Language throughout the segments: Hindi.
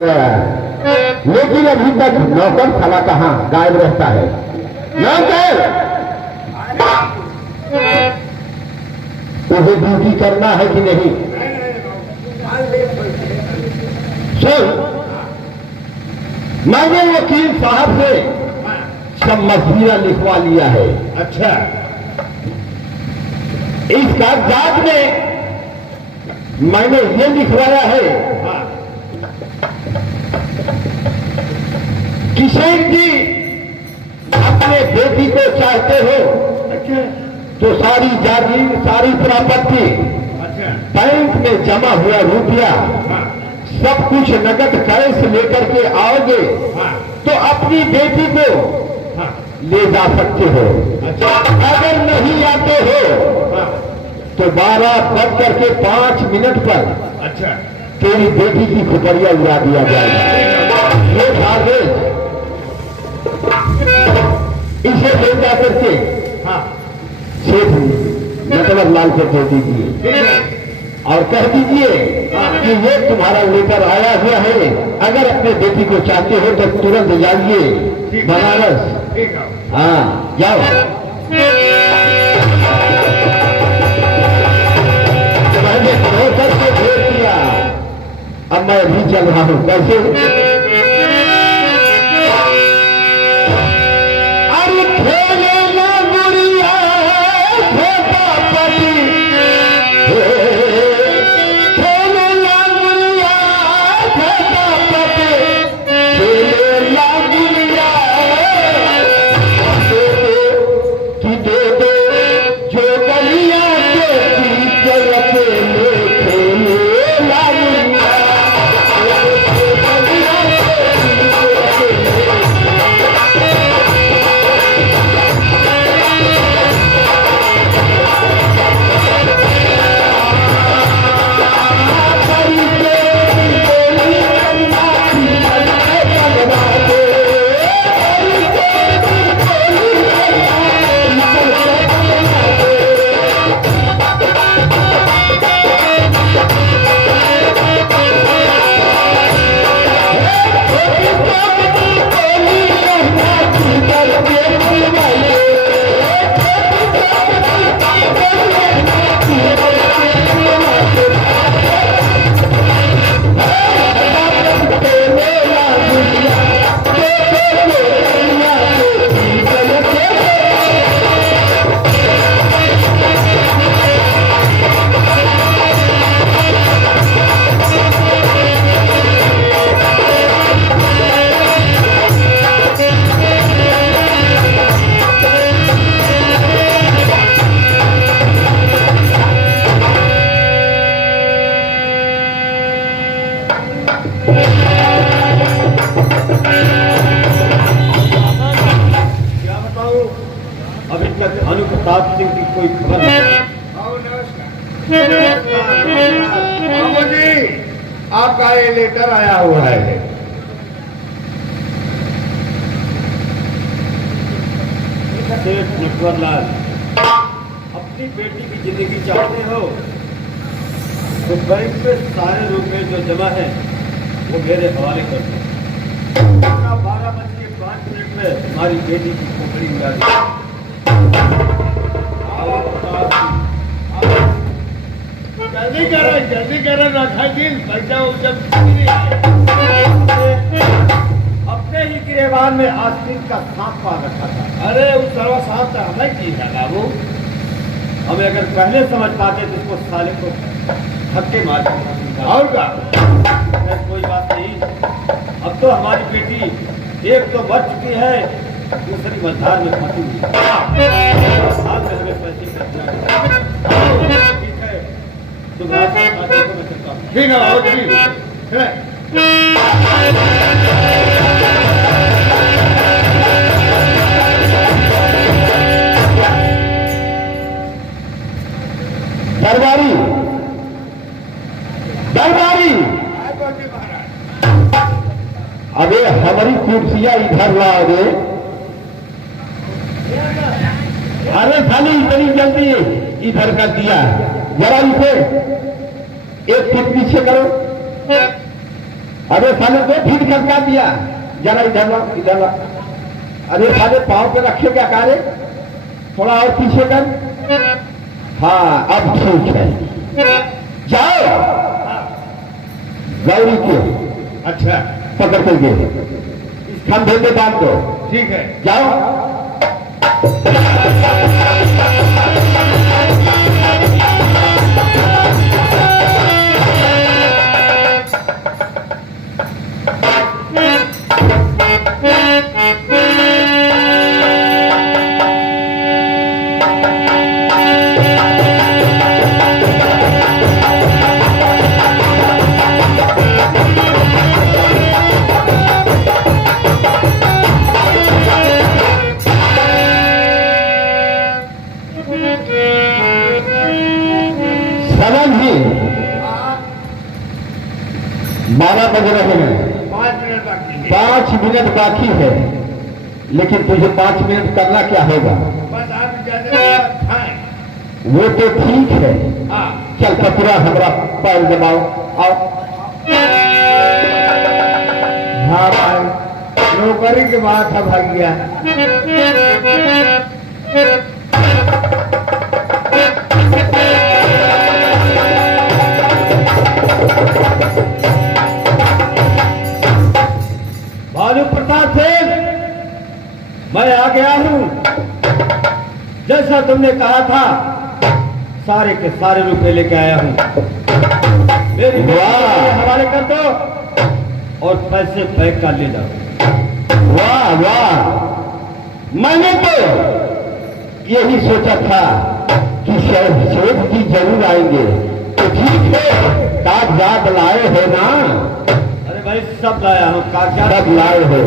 लेकिन अभी तक नौकर साला कहाँ गायब रहता है। नौकर उसे ड्यूटी करना है कि नहीं? सुन, मैंने वकील साहब से सब मसविरा लिखवा लिया है। अच्छा, इस कागजात में मैंने ये लिखवाया है किशन जी अपने बेटी को चाहते हो अच्छा, तो सारी जागीर सारी प्रॉपर्टी अच्छा, बैंक में जमा हुआ रुपया हाँ, सब कुछ नकद कैश लेकर के आओगे हाँ, तो अपनी बेटी को हाँ, ले जा सकते हो। अच्छा, अगर नहीं आते हो हाँ, तो 12:05 पर अच्छा, तेरी बेटी की खुपड़िया उड़ा दिया जाएगा। ये आदेश इसे ले जाकर के हाँ, सेठ मतलब लाल को दे दीजिए ठीक है, और कह दीजिए कि ये तुम्हारा लेकर आया हुआ है, अगर अपने बेटी को चाहते हो तो तुरंत जाइए बनारस। ठीक है, हाँ जाओ। मैंने नौकर को भेज दिया, अब मैं भी चल रहा हूं। कैसे? भानु प्रताप सिंह की कोई खबर नहीं। बाबू जी, आपका ये लेटर आया हुआ है। सेठ नटवरलाल, अपनी बेटी की जिंदगी चाहते हो तो बैंक में सारे रुपए जो जमा है वो मेरे हवाले कर दो। 12:05 में हमारी बेटी की खोपड़ी उड़ा दी। जल्दी करो रखा दिल पैसा जब अपने ही गिरेबान में आस्तीन का सांप पाल रखा था। अरे उस सर्वा सांप का हमें की था बाबू। हमें अगर पहले समझ पाते तो उसको साले को धक्के मार और का कोई बात नहीं। अब तो हमारी बेटी एक तो मर चुकी है, दूसरी मझधार में फंसी हुई हमें पैसे ठीक है। तुम ठीक है बाबू जी। दरबारी दरबारी, अबे हमारी कुर्सियां इधर लाओगे। अरे साली इतनी जल्दी इधर कर दिया, जरा इसे एक फुट पीछे करो। अरे साले दो फिर खटका दिया, जरा इधर ला इधर ला। अरे साले पाँव पे रखे क्या कार्य, थोड़ा और पीछे कर। हाँ अब ठीक है, जाओ गौरी को अच्छा पकड़ कर गए, खंभे में बांध दो। ठीक है, जाओ। समझ ही 12 बज रहे हैं, 5 मिनट बाकी है। 5 मिनट बाकी है, लेकिन तुझे 5 मिनट करना क्या होगा? बस आप इजाजत खाएं। वो तो ठीक है, हाँ चल कपूरा हमारा पैर दबाओ, आओ। हाँ भाई, नौकरी के बाद था भाग गया। भानु प्रताप सिंह, मैं आ गया हूं। जैसा तुमने कहा था, सारे के सारे रुपए लेके आया हूं। मेरी वाह। हवाले कर दो और पैसे पैक कर ले जाओ। वाह वाह, मैंने तो यही सोचा था कि शायद शोध की जरूर आएंगे, तो ठीक है, कागजात लाए हो ना? अरे भाई सब लाया हूं, कागजात सब लाए हो,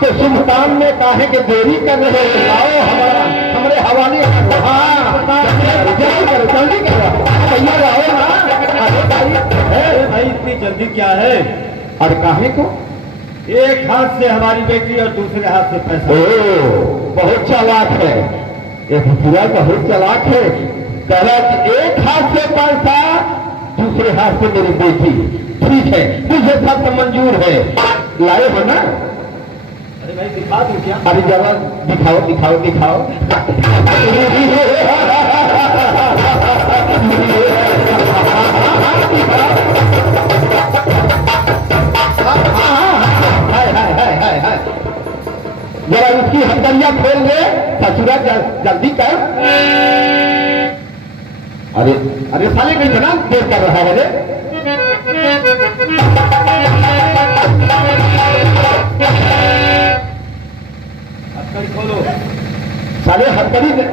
तो शुभ काम में काहे के देरी कर रहे हो? लाओ हमारा हमारे हवाले करो। हाँ जल्दी करो, जल्दी करो, तैयार आओ ना। अरे भाई इतनी जल्दी क्या है? और काहे को? एक हाथ से हमारी बेटी और दूसरे हाथ से पैसा। ओ बहुत चालाक है, ये पूरा बहुत चालाक है। कह रहा कि एक हाथ से पैसा, दूसरे हाथ से मेरी बेटी। ठीक है, मुझे सब तो मंजूर है, लाए हो ना? अरे भाई दिखा दूं क्या? अरे जरा दिखाओ दिखाओ दिखाओ। हाय हाय हाय हाय हाय, जरा उसकी हथकड़ियां खोल दे ससुरा, जल्दी कर। अरे अरे साले का इतना देर कर रहा है रे। हथकड़ी खोलो। साले हथकड़ी दे।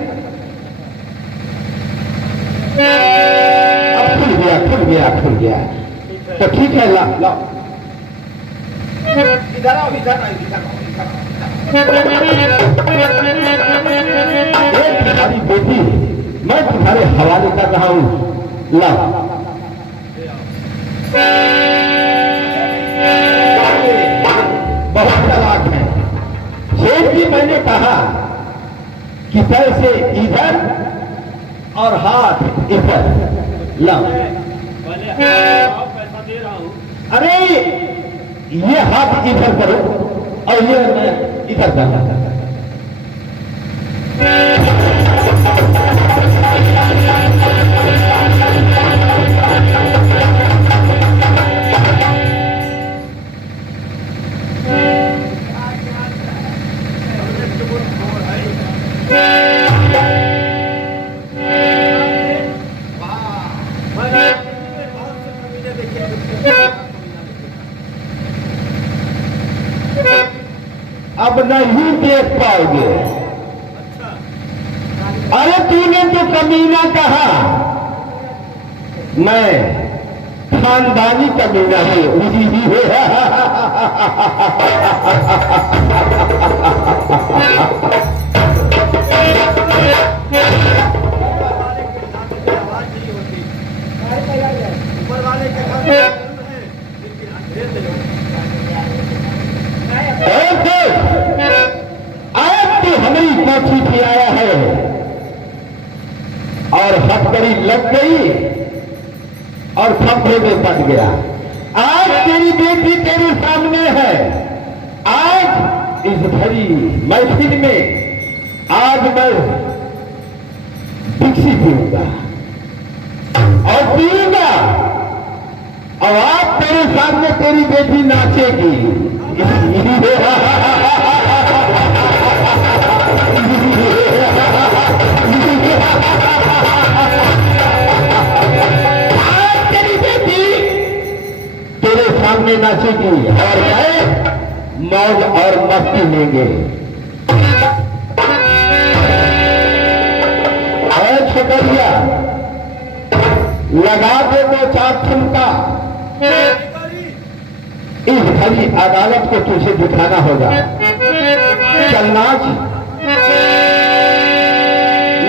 अब खुल गया खुल गया खुल गया, तो ठीक है, ला ला। इधर आओ इधर आओ इधर आओ। एक तुम्हारी बेटी मैं तुम्हारे हवाले कर रहा हूं, ला। बहुत चालाक है। सेठ जी, मैंने कहा कि पैसे इधर और हाथ इधर, ला। पहले आओ, पैसा दे रहा हूँ। अरे ये हाथ इधर करो और ये मैं इधर करना। अब नहीं देख पाओगे। अरे तूने तो कमीना कहा, मैं खानदानी कमीना हूं। ऊपर वाले के घर में है, लेकिन अंधेर में आज तो हमें कोठी पे आया है और हथकड़ी लग गई और खंभे में फट गया। आज तेरी बेटी तेरे सामने है। आज इस भरी महफिल में आज मैं दीक्षित पीऊंगा और पीऊंगा और आज तेरे सामने तेरी बेटी नाचेगी। आज तेरी बेटी तेरे सामने नाचेगी और मैं मौज और मस्ती लेंगे। छोकरिया लगा दे तो चार ठुमका। इस भरी अदालत को तुझे दिखाना होगा। चल नाच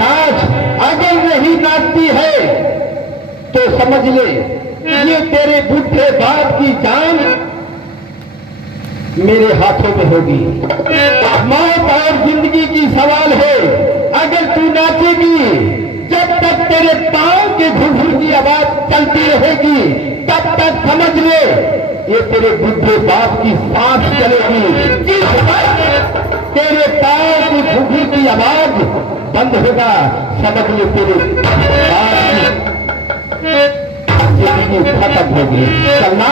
नाच। अगर नहीं नाचती है तो समझ ले ये तेरे बुढ़े बाप की जान मेरे हाथों में होगी। मौत और जिंदगी की सवाल है। अगर तू नाचेगी जब तक तेरे पांव के घुघुर की आवाज चलती रहेगी तब तक समझ ले ये तेरे बुढ़े बाप की सांस चलेगी। जिस वक्त तेरे पांव की घुघुर की आवाज बंद होगा समझ ले तेरे बाप की जिंदगी खत्म होगी। चलना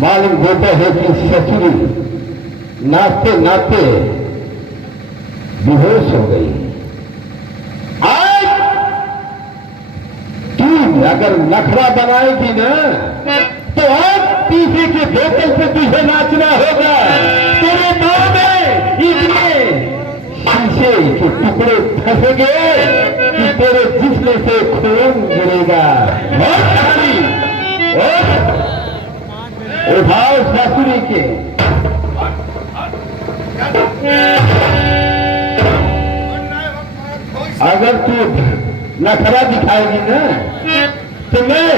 मालूम होता है कि ससुरी नाचते नाचते बेहोश हो गई। आज तू अगर नखरा बनाएगी ना तो आज पीछे के बोतल पे तुझे नाचना होगा। तेरे नाम में इतने शीशे के टुकड़े फंसेंगे कि तेरे जिस्म से खून गिरेगा। उठाओ ससुरी के। अगर तू नखरा दिखाएगी ना तो मैं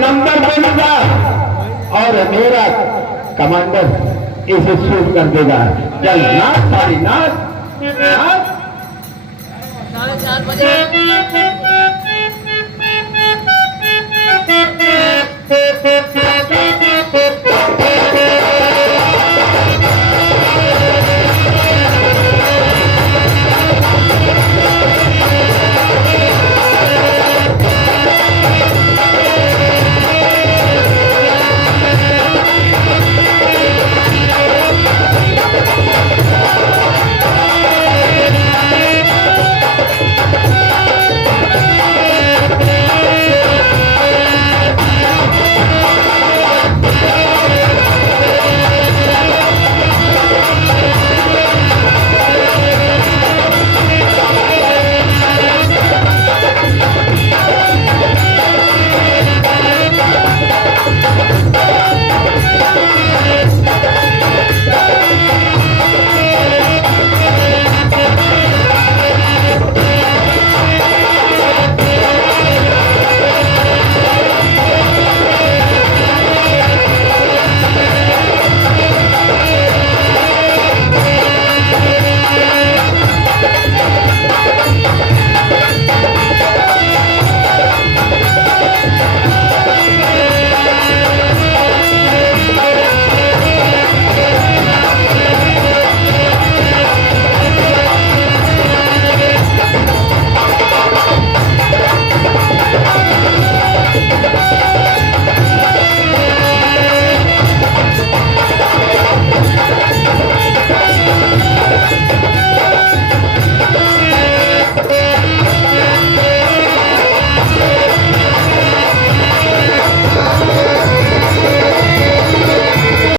नंबर बनूंगा और मेरा कमांडर इसे शूट कर देगा। चल नाच सारी नाच नाच। 4:30 बजे